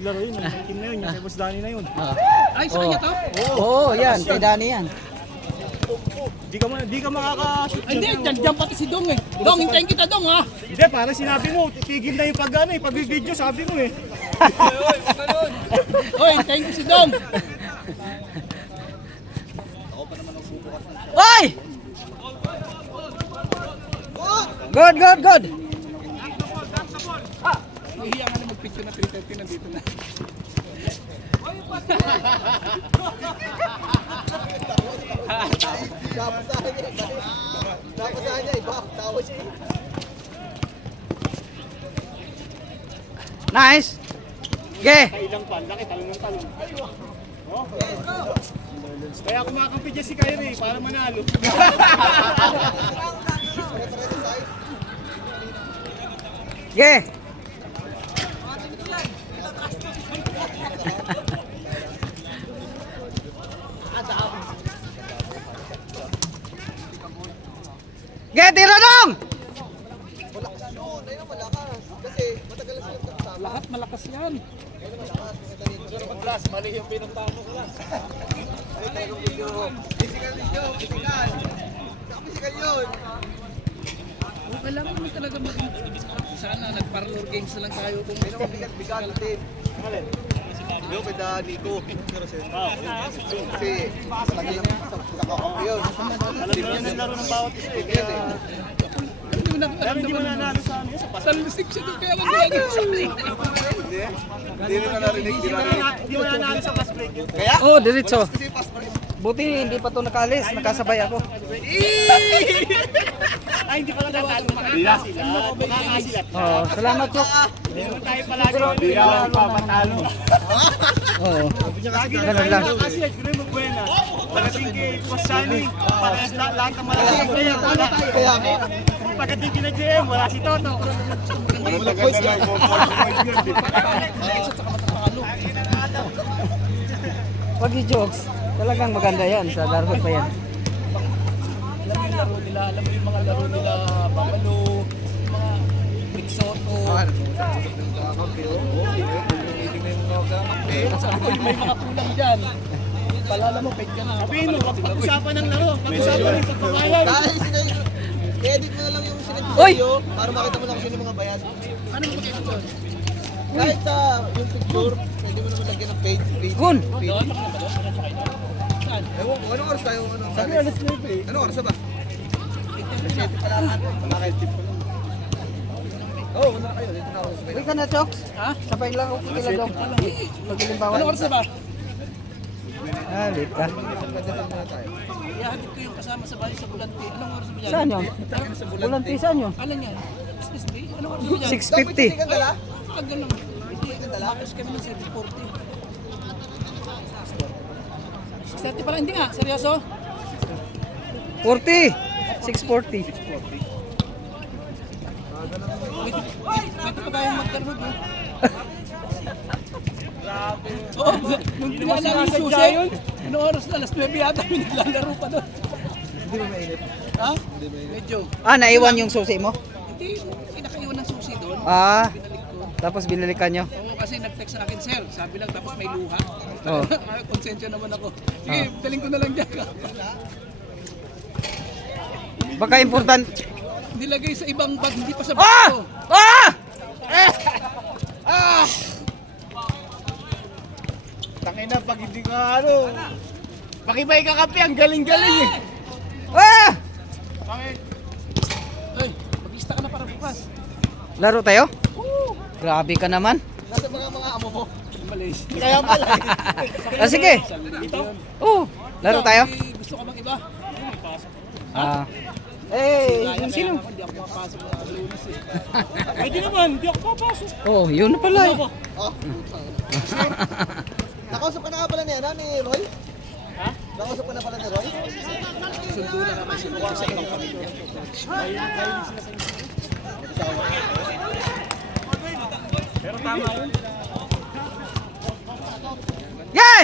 maglaro yun. Yung team na yun, yung kay Boss Danny na yun. Ay, sa kanya to? Oo, yan. Kay Danny yan. Di ka makaka-shoot. Ay, hindi, dyan pati si Dong eh. Dong, hintayin kita Dong ha. Hindi, parang sinabi mo, tigil na yung pag-ano eh, pag-video, sabi mo eh. Oy, hintayin ko si Dong. Oy! Good, good, good. Nahihiya nga na mag-picture na 3:30 nandito na. Nice. Okay. Kailang pa, laki, talong ng talong. Oh. Kaya kumakampi dyan si Kyrie para manalo. Okay. Okay, tira dong! Lahat malakas yan. Class, mali yung pinuntahan mo class. Kailangan naman talaga sana nag-parlor games na lang tayo kung bigat natin. Yo, kada Nico. Kasi lagi lang sa yun. Alam mo na naglaro ng bawat step. Pero hindi mo nanalo sa ano yun, sa pass. sa lusik siya doon kaya mag-gagawin siya. Hindi na narinig. Hindi mo nanalo sa pass break yun. Kaya? Oh, diretso. Kasi pass pa rin. Buti hindi pa to nakalis, nakasabay ako. Ay, hindi pala natalo. Makaka sila. Makaka sila. Oh, salamat po. Hindi naman tayo palagi. Hindi ako nagpapatalo. Oo. Lagi na Ganun tayo lang. nakakasila. Siguro mo buena. Pagdating kay Boss Shiny, parehas lahat ng malaking player. Kaya nga. Pagdating kay JM, wala si Toto. Wag i-jokes. Talagang maganda yan sa laro pa yan. Alam mo yung laro nila, alam mo yung mga laro nila, Babalo, yung mga Big Soto. Sabi ko yung may mga kulang dyan. Palala mo, peg ka na. Sabihin mo, pag-usapan ng laro, pag-usapan ng pagbabayad. Dahil edit mo na lang yung sinag Oy! video para makita mo lang kung sino yung mga bayad. Ano mo kaya doon? Kahit sa yung picture, pwede mo naman lagyan ng page. Doon? Ewan ko, anong oras tayo? Sabi alas 9 Anong oras na ba? Wala kayo tip ko lang. Oo, wala kayo. Dito na ako sa Uy ka na, Chokes. Ha? Sabay lang ako kila dong. Pagkilimbawan. Ano oras na ba? Ah, late ka. Ihahatid ko yung kasama sa bahay sa Bulanti. Anong oras ba yan? Saan yun? Bulanti, saan yun? Alam yan? Business day? Anong oras ba yan? 6:50. Pag ganun. Lakas kami ng 7:40. 6:30 pala, hindi nga, seryoso? 40. 6:40. May pa tayong magkarhod eh. Oo, nung pinala yung susi, anong oras na? Alas 9 yata, may naglalaro pa doon. Hindi ba mainit? Ha? Medyo. Ah, naiwan yung susi mo? Hindi, may nakaiwan ng susi doon. Ah, Binalik ko. tapos binalikan nyo. Oo, kasi nag-text sa akin, sir. Sabi lang, tapos may luha. Oo. Konsensya naman ako. Sige, daling ko na lang dyan ka. Baka important. Nilagay sa ibang bag, hindi pa sa Ah! bag ko. Ah! Tangin na, pag hindi ka ano. Pakibay ka kape, ang galing-galing eh. Ah! Ay, mag-lista ka na para bukas. Laro tayo? Grabe ka naman. Nasa mga amo mo. Malaysia. Kaya pala. Ah, sige. Oh, laro tayo? Gusto ka bang iba? Ah. Yung sino? Hindi ako makapasok ng Lunes eh. Ay, di naman, di ako papasok. Oh, yun na pala eh. Oh. Nakausap ka na nga pala niya, ni Roy? Ha? Nakausap ka na pala ni Roy? Sundo na naman si Roy sa ibang pamilya. Pero tama yun. Yay!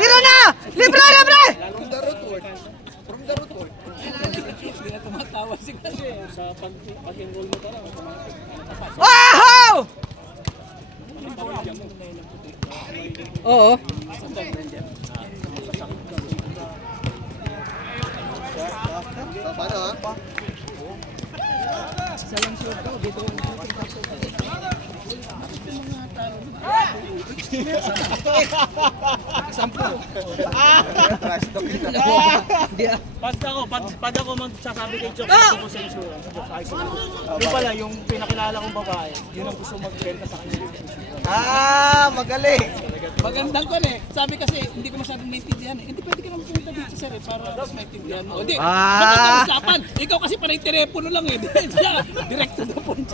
Tiro na! Libre, libre! From the root word. From the root word. Hindi na tumatawa si kasi. Sa pag-enroll mo parang Wow! Oo. Paano ha? Pag ako magsasabi kay Chok, gusto ko sa insurance. Yung pala, yung pinakilala kong babae, yun ang gusto magbenta sa kanya. Ah, magaling. Magandang ko eh. Sabi kasi, hindi ko masyadong maintindihan eh. Hindi pwede ka naman pumunta dito sir eh, para mas maintindihan mo. Hindi, magandang usapan. Ikaw kasi panay telepono lang eh. Direct to the point.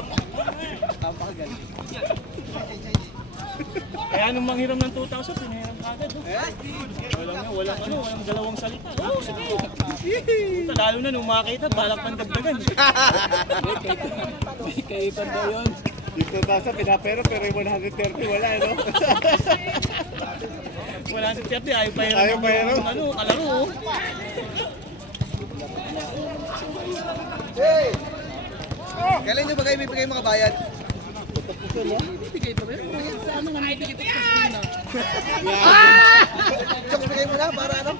Kaya nung manghiram ng 2,000, pinahiram ka agad. Walang dalawang salita. Lalo na nung makita, balak pang dagdagan. May kaipan daw yun. Dito tasa pinapero pero yung 130 wala no. 130 ayaw pa hiram. Ano, kalaro. Hey! Kailan nyo ba kayo bibigay mga bayad? Bigay pa rin. Saan nga naibigay ito kasi na? Chok, bigay mo na para ano?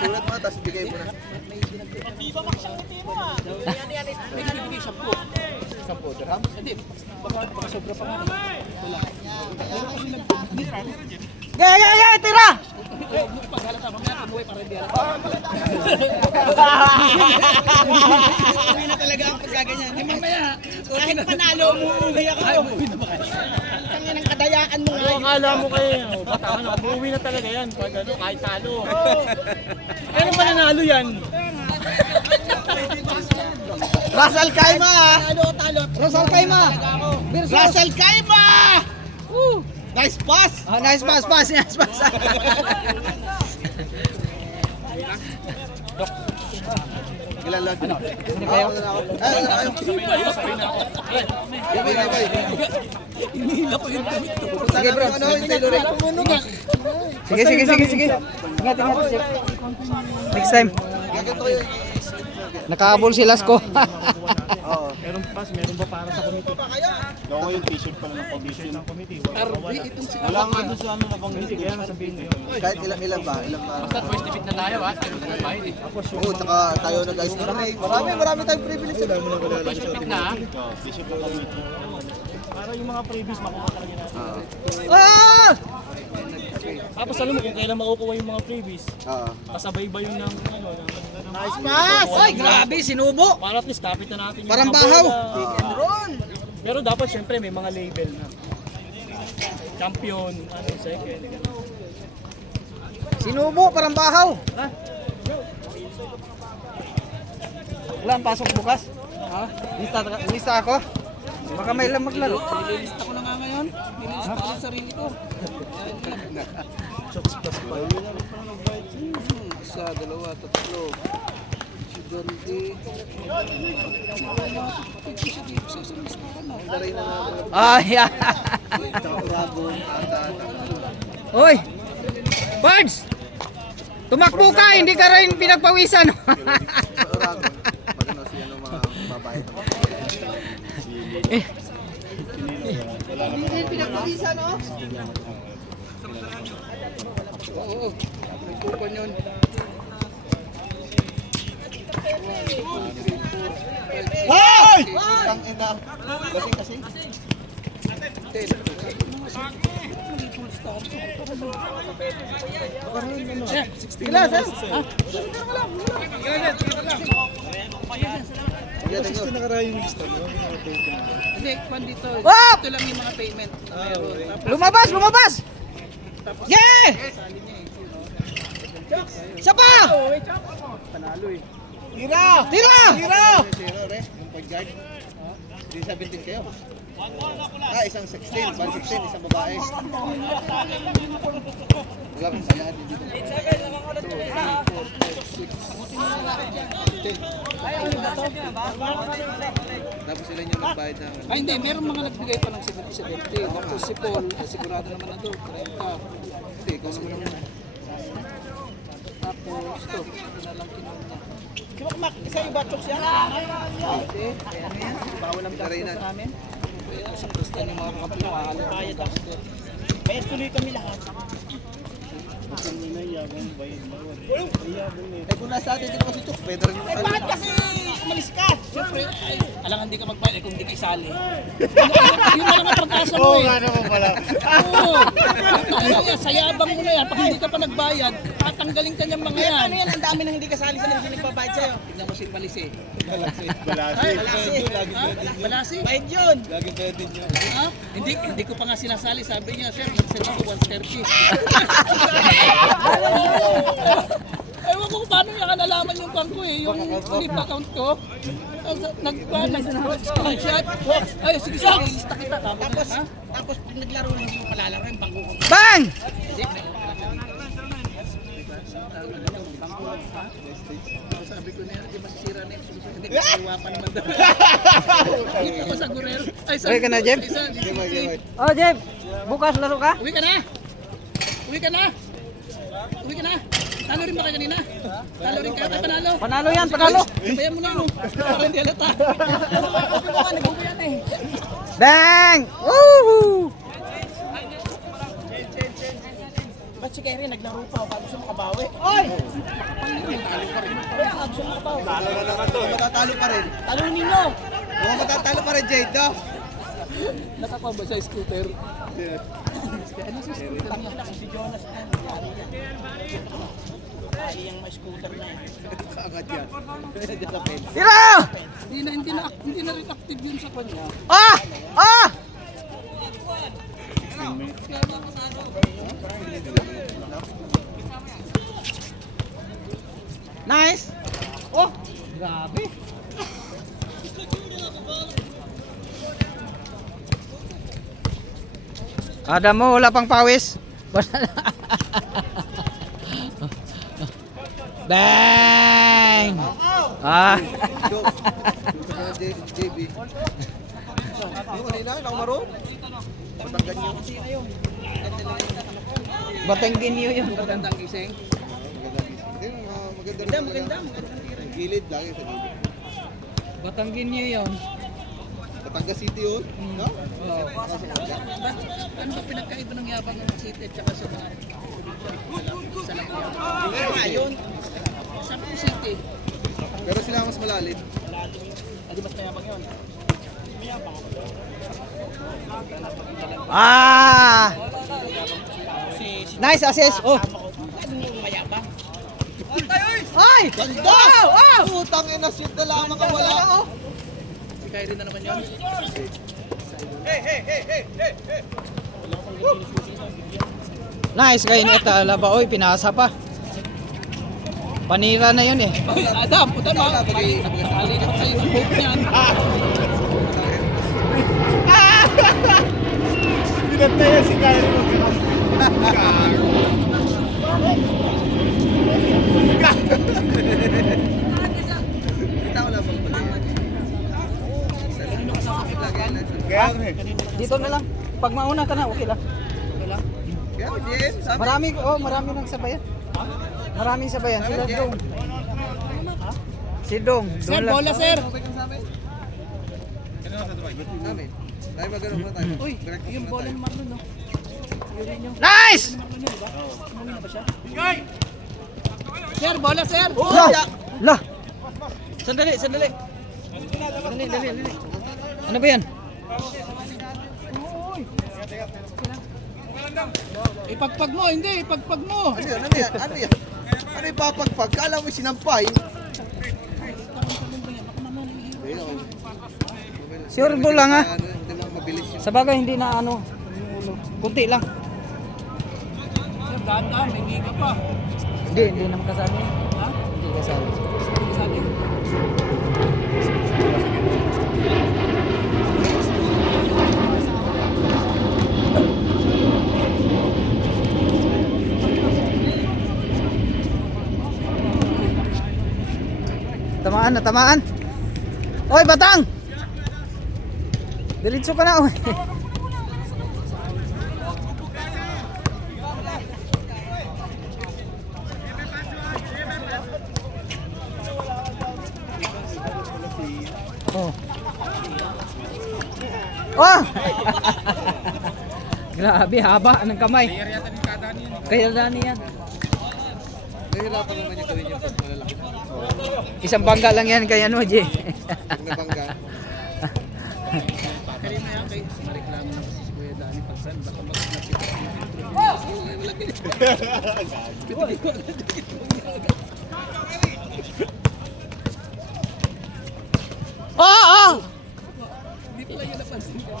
Sulat mo na, tapos bigay mo na. May binibigay 10. 10 dirham? Hindi, baka sobra pa nga. Wala. Pero kasi Gaya, tira! paghalata, mamaya kamuhay para hindi halata. Hindi na talaga ang pagkaganyan. Hindi mamaya. Kahit panalo mo, umuwi ako. Ay, umuwi na ba kayo? Tangin ang kadayaan mo Ano akala mo kayo? Bata ano, umuwi na talaga yan pag ano, kahit talo. Pero mananalo yan. Russell Kaima! Talo. Russell Kaima! Russell Kaima! Nice pass! Oh, nice pass. Ilan lang? Ano kayo? Inihila ko yung damit ko. Sige bro, ano yung Taylor? Sige. Ingat. Next time. Gaganto ko yung Nakahabol si Lasko. Oo. Meron ba para sa committee? Nakuha yung t-shirt pala ng committee. Ng committee. Wala nga doon sa ano na committee. Kaya nasabihin ko yun. Kahit ilan ba? Basta first debit na tayo ha. Tayo na bayad eh. Oo, tsaka tayo na guys. Marami tayong privilege. First debit na ha. T-shirt ng committee. Para yung mga previous makuha talaga natin. Ah! Tapos alam mo kung kailan makukuha yung mga previous. Oo. Kasabay ba yun ng ano, Nice pass! Ay, grabe, sinubo. para at least kapit na natin yung Parang mga bahaw. bola. Pero dapat syempre may mga label na. Champion, ano, second. Sinubo, parang bahaw. Wala ang pasok bukas. Ha? Lista ako. Baka may lang maglaro. Nililista ko na nga ngayon. Nililista ko yung sarili ko. Isa, dalawa, tatlo. Si Gondi. Daray na namin. Ay, Tsaka Uragon. Hoy! Bards! Tumakbo ka, hindi ka rin pinagpawisan. Sa Uragon. Magano si ano mga babae. Hindi pinagpawisan, no? Oo. May kupon yun. Hoy! Ang ina. Kasi. Ilan, sir? Hindi, kwan dito. Wap! Ito lang yung mga payment na meron. Lumabas! Yeah! Isa pa! Tira! Tira! Zero, re. Yung pag-guard. Di 17 kayo. Isang 16. 116, isang babae. Wala kang sayad. Tapos sila yung nagbayad na. Ay hindi, meron mga nagbigay pa ng 70. Tapos si Paul, sigurado naman na doon. 30. Hindi, ikaw naman naman. Tapos ito, ito na lang kinunta. Isa yung batchok siya. Hindi. Bawal ang Sa namin. Kaya isang Christian yung mga kakampi, makakalimutan. Bayad tuloy kami lahat. Eh kung nasa atin, dito kasi Chok, pwede rin yung Bakit kasi umalis ka? Siyempre, ay, alam hindi ka magbayad kung hindi ka isali. Yun na lang ang pagkasa mo eh. naman pala. Oo. Sayabang mo na yan. Pag hindi ka pa nagbayad, tatanggalin ka niyang mga yan. Ano yan? Ang dami nang hindi kasali sa hindi nagbabayad sa'yo. Tignan mo si Palisi. Balasi? Bayad yun. Lagi pwede yun. Ha? Hindi ko pa nga sinasali. Sabi niya, sir, mag-send ako 130. Ewan ko kung paano niya nalaman yung bank ko eh, yung flip account ko. Nag-screenshot. Ay, sige sir, ilista kita. Tapos pag naglaro lang yung palalaro yung bangko ko. Bang! Sabi ko na yan, di masisira na yung susunod. Hindi, kaliwa pa naman daw. Hindi ako sa gurero. Ay, Uwi ka na, Jeff? Oh, Jeff, bukas laro ka? Uwi ka na! Uwi ka na! Uwi ka na! Talo rin ba kayo kanina? Talo rin ka? Ay, panalo! Panalo yan, panalo. Bayan mo na no? Para hindi halata. Sabi ko nga, nag-uwi yan eh. Bang! Woo! Ba't si Kerry naglaro pa? Bago siya makabawi. Oy! Bago siya makabawi. Matatalo pa rin. Talunin ninyo! Mukhang matatalo pa rin, Jade, no? Nakakuha ba sa scooter? Ano sa scooter niya? Si Jonas na. Ay, yung may scooter na eh. Kaagad yan. Diyan sa pen. Tira! Hindi na rin active yun sa kanya. Ah! Ah! Nice! Oh! Grabe! Ada mo, wala pang pawis. Bang! Ah! JB. Yung kanina, nakamaro? Patanggan niyo. Batanggin niyo yun. Magandang gising. Maganda rin. Maganda. Gilid, lagi sa gilid. Batanggin niyo yun. Batangas City yun, no? Ano ba pinagkaiba ng yabang ng City at saka sa mga sa Laguna? Yun. Sabi ko City. Pero sila mas malalim. Adi mas mayabang yun. Ah! Nice assist. Oh. Mayabang. Ay! Ganda! Wow! Putang ina, shoot na lamang ang wala. Si Kyrie na naman yun. Nice kay Neta Laba. Oy, pinasa pa. Panira na yun eh. Ay, Adam, puta mo. Mali na kayo ng boat niyan. Pinataya si Kyrie mo. Kita ko lang pala yan. Kaya nga eh. Dito na lang. Pag mauna ka na, okay lang. Kaya ko, Jen, sabi. Marami nang sabayan. Maraming sabayan. Sila Dong. Si Dong. Sir, Doon lang. bola sir. Namin. Tayo magano muna tayo. Uy, yung bola ni Marlon no. Nice! Marlon yun, diba? Umuwi na ba siya? Sir, bola sir. La! Sandali. Dali. Ano ba yan? Ipagpag mo, hindi. Ipagpag mo. Ano yan? Ano yung papagpag? Kala mo sinampay? Sure ball lang ha. Hindi mo mabilis yun. Sa bagay hindi na ano. Kunti lang. Sir, gata. May giga pa. Hindi naman kasali. Ha? Hindi kasali. Hindi kasali. Tamaan. Oy, Batang! Diretso ka na, oy. Oh. Oh! Grabe, haba ng kamay. Kaya Dani yan. Nahihirapan naman niya gawin yung pag malalaki na. Isang bangga lang yan kay ano, G. Pag nabangga. Kaya mo yan kay mareklamo na kasi si Kuya Dani pagsan. Baka mag-nasip. Oo! Hindi pala yun napansin ko.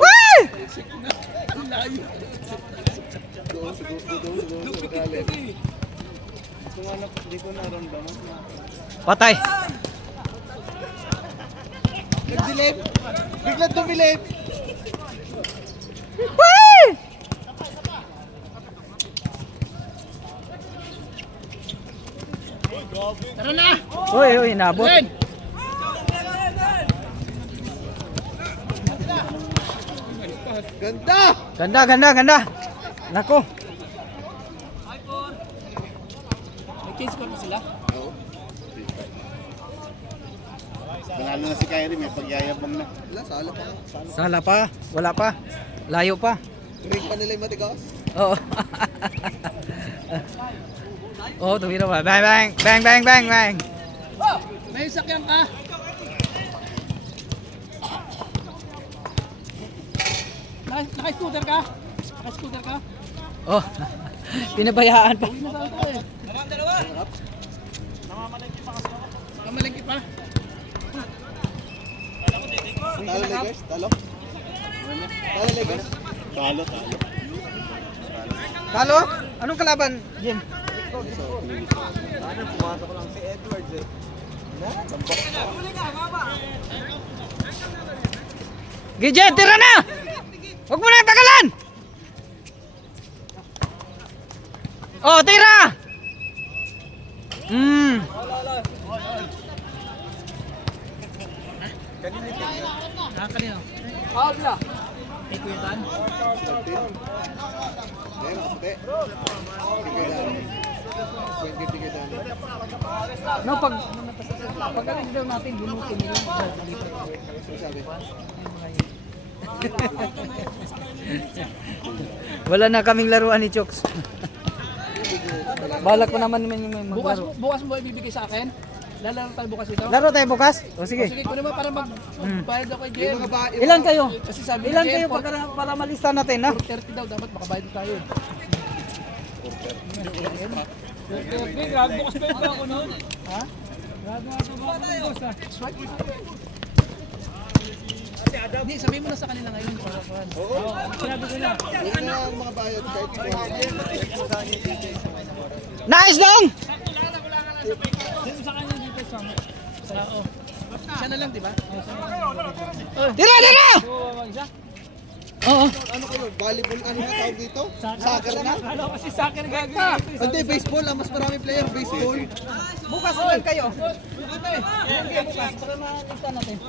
Woo! Ang layo. Doon, galit. Kung ano, hindi ko naramdaman. Patay. Nagdilim! Biglang dumilim! Woo! Tara na! Uy, uy, nabot. Len! Ganda! Ganda, ganda, ganda. Nako. May kids pa sila? Oo. Panalo na si Kyrie, may pagyayabang na. Wala, sala pa. Sala pa, wala pa. Layo pa. Ring pa nila yung matigas. Oo. Oh, tumira pa. Bang, bang, bang, bang, bang, bang. May sakyan ka? Naka-scooter ka? Naka-scooter ka? Oh, pinabayaan pa. Uwi na sa auto eh. Namamalengke pa. Talo Lakers? Talo? Talo Lakers? Talo, talo. Talo? Anong kalaban, Jim? Ano, pumasok ko lang si Edwards eh. Gijet, tira na! Huwag mo na tagalan! Oh, tira! Nakakalina. Ah, bila. May Kuya Dan. Eh, makapate. Tigay dami. No, pag alin daw natin, bunutin nila. Ano sabi? Wala na kaming laruan ni Chokes. Balak ko naman yung maglaro. Bukas mo ibibigay sa akin. Lalaro tayo bukas ito. Laro tayo bukas? O Sige, sige. kunin mo para magbayad ako kay Jen. Yung mga ba... Ilan kayo? Kasi sabi Ilan ni kayo Jen, para malista natin, ha? 4:30 daw dapat makabayad tayo. 4:30, grabe bukas pa yung ako noon. Ha? Grabe nga ito ba ako boss ha? Swipe. Hindi, sabihin mo na sa kanila ngayon. Oo. Sinabi ko na. Yung mga bayad kahit Nice dong! Sa kanya dito sa mo. Oo. Siya na lang, di ba? Tira, tira! Oo. ano kayo? Volleyball ano nga tawag dito? Soccer na? Ano kasi sa akin gagawin? Hindi, baseball. Ang mas marami player, baseball. Bukas ulan kayo. Sige, bukas. Para malista natin.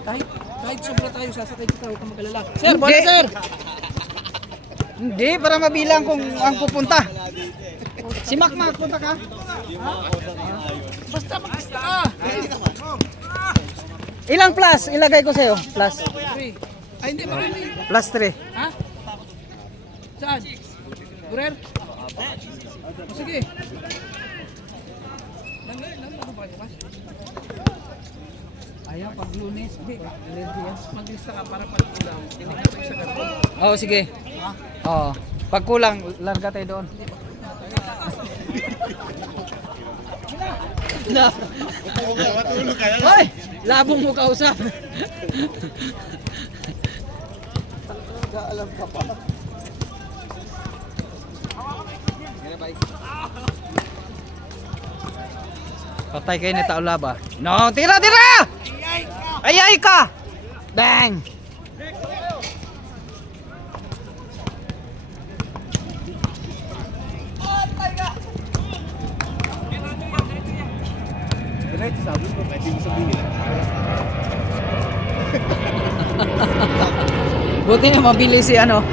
Kahit sobra tayo, sasakay kita, huwag kang mag-alala. Sir, bola sir! Hindi, para mabilang kung ang pupunta. Si Mac, punta ka? Basta mag-basta ka! Ilang plus? Ilagay ko sa'yo. Plus. 3. Ay, hindi, marami. Plus 3. Ha? Saan? Gurer? O sige. Lang ano ba bukas? Ayaw, pag Lunes. Hindi, mag-lista ka para pag-ulam. Hindi ka tayo sa ganito. Oo, sige. Oo. Pag kulang, larga tayo doon. Matulog ka na. Hoy! Labong mo kausap. Alam ka pa. Patay kayo ni Taulaba. No, tira, tira! Ay ka! Bang! Diretso sabi mo, pwede mo sabihin. Buti na mabili si ano.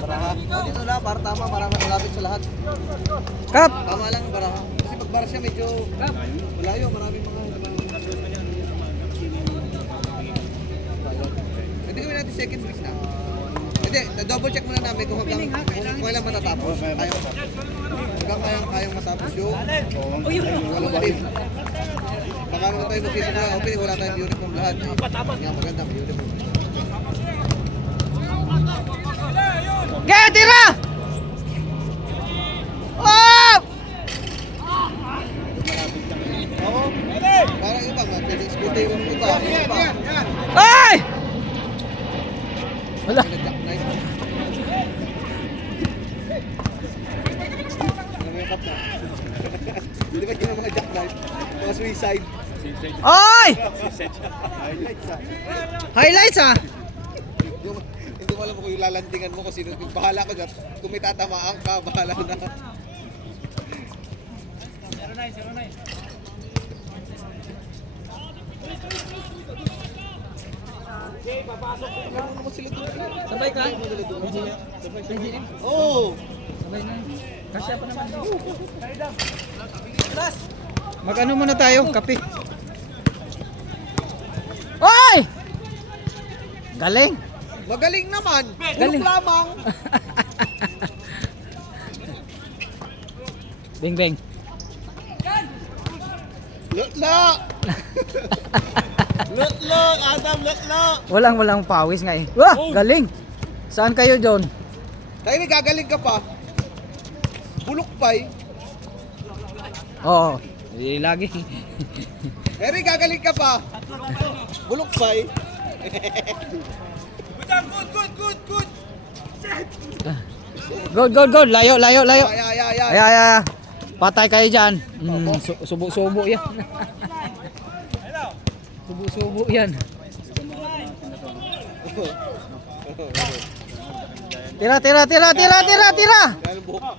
Baraha. Dito na, para tama, marami malapit sa lahat. Kap! Tama lang ang baraha. Kasi pag bara siya medyo malayo, maraming mga... Hindi kami natin second week na. Hindi, double check muna namin kung kailan matatapos. Hanggang kayang matapos yung walang team. Baka naman tayo mag-season na opening, wala tayong uniform lahat. Nga maganda, may uniform. Kaya tira! Oh! Parang iba nga, scooter mo ito. Ay! Wala. Jackknife. Namekap na. Hindi ba yun ang mga jackknife? Mga suicide. Ay! Highlights ah. Highlights ah! Hindi mo alam kung yung lalandingan mo kung sino. Bahala ko dyan. Kung may tatamaan ka, bahala na. Sabay ka? Oo! Sabay na. Kasya pa naman. Mag-ano muna tayo? Kape. Oy! Galing! Magaling naman! Galing. Bulok lamang! Bing bing. Lutlok! Lutlok! Adam, lutlok! Walang pawis nga eh. Wah! Galing! Saan kayo, John? Tayo ni gagaling ka pa. Bulok pay. Oo. Lagi. Eri, gagaling ka pa. Bulok pay. Good. Layo. Ay. Ay. Patay kayo dyan. Subo-subo yan. Subo-subo yan. Tira. Yan, buhok.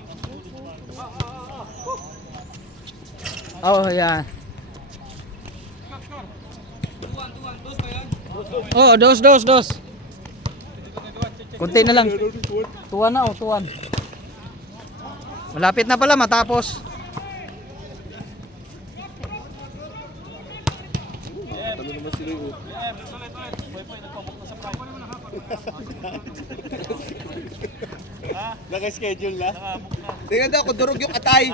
Oh, yan. Oh, dos. Kunti na lang. Tuwan. Malapit na pala matapos. Talo naman sila yun. Naka-schedule na. Tingnan daw kung durog yung atay.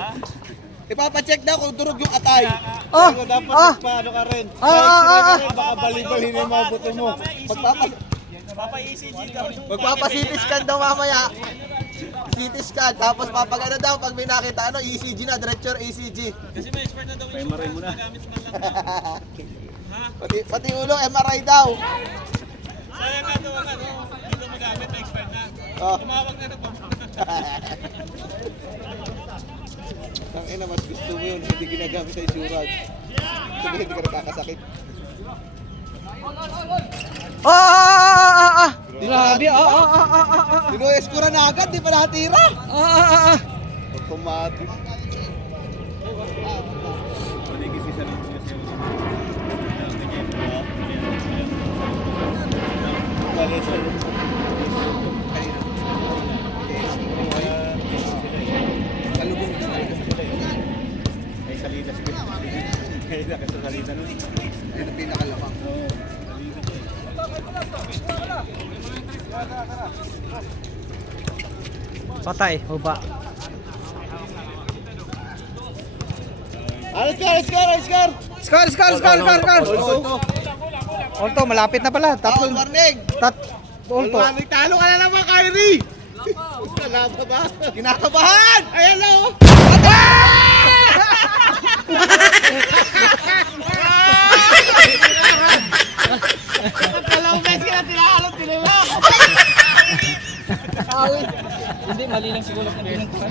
Ipapacheck daw kung durog yung atay. Oh! Dapat paano ka rin. X-ray ka rin, baka bali-bali na yung mga buto mo. Magpapa-CT scan daw mamaya. CT scan. Tapos papagano daw pag may nakita ECG na, diretso ECG. Pemaray mo na. Pati ulo, MRI daw. Sayang nga ito, hindi magamit, na-expert na. Tumawag na ito. Ang ina, mas gusto mo yun, hindi ginagamit sa insurance. Sabi hindi ka nakakasakit. Grabe. Dinues ko na agad, di pa natira. Automatic. Kalubong din talaga sa May salita siguro. Kaya nakasalita nun. Ayun ang pinakalamang. Patay, huba. Score. Olto, malapit na pala. Foul warning! Olto. Talo ka na naman, Kyrie! Kinakabahan! Ayan na oh! Dalawang beses ka na tinahalot, tinilak! Hindi, mali lang siguro kung binuntukan.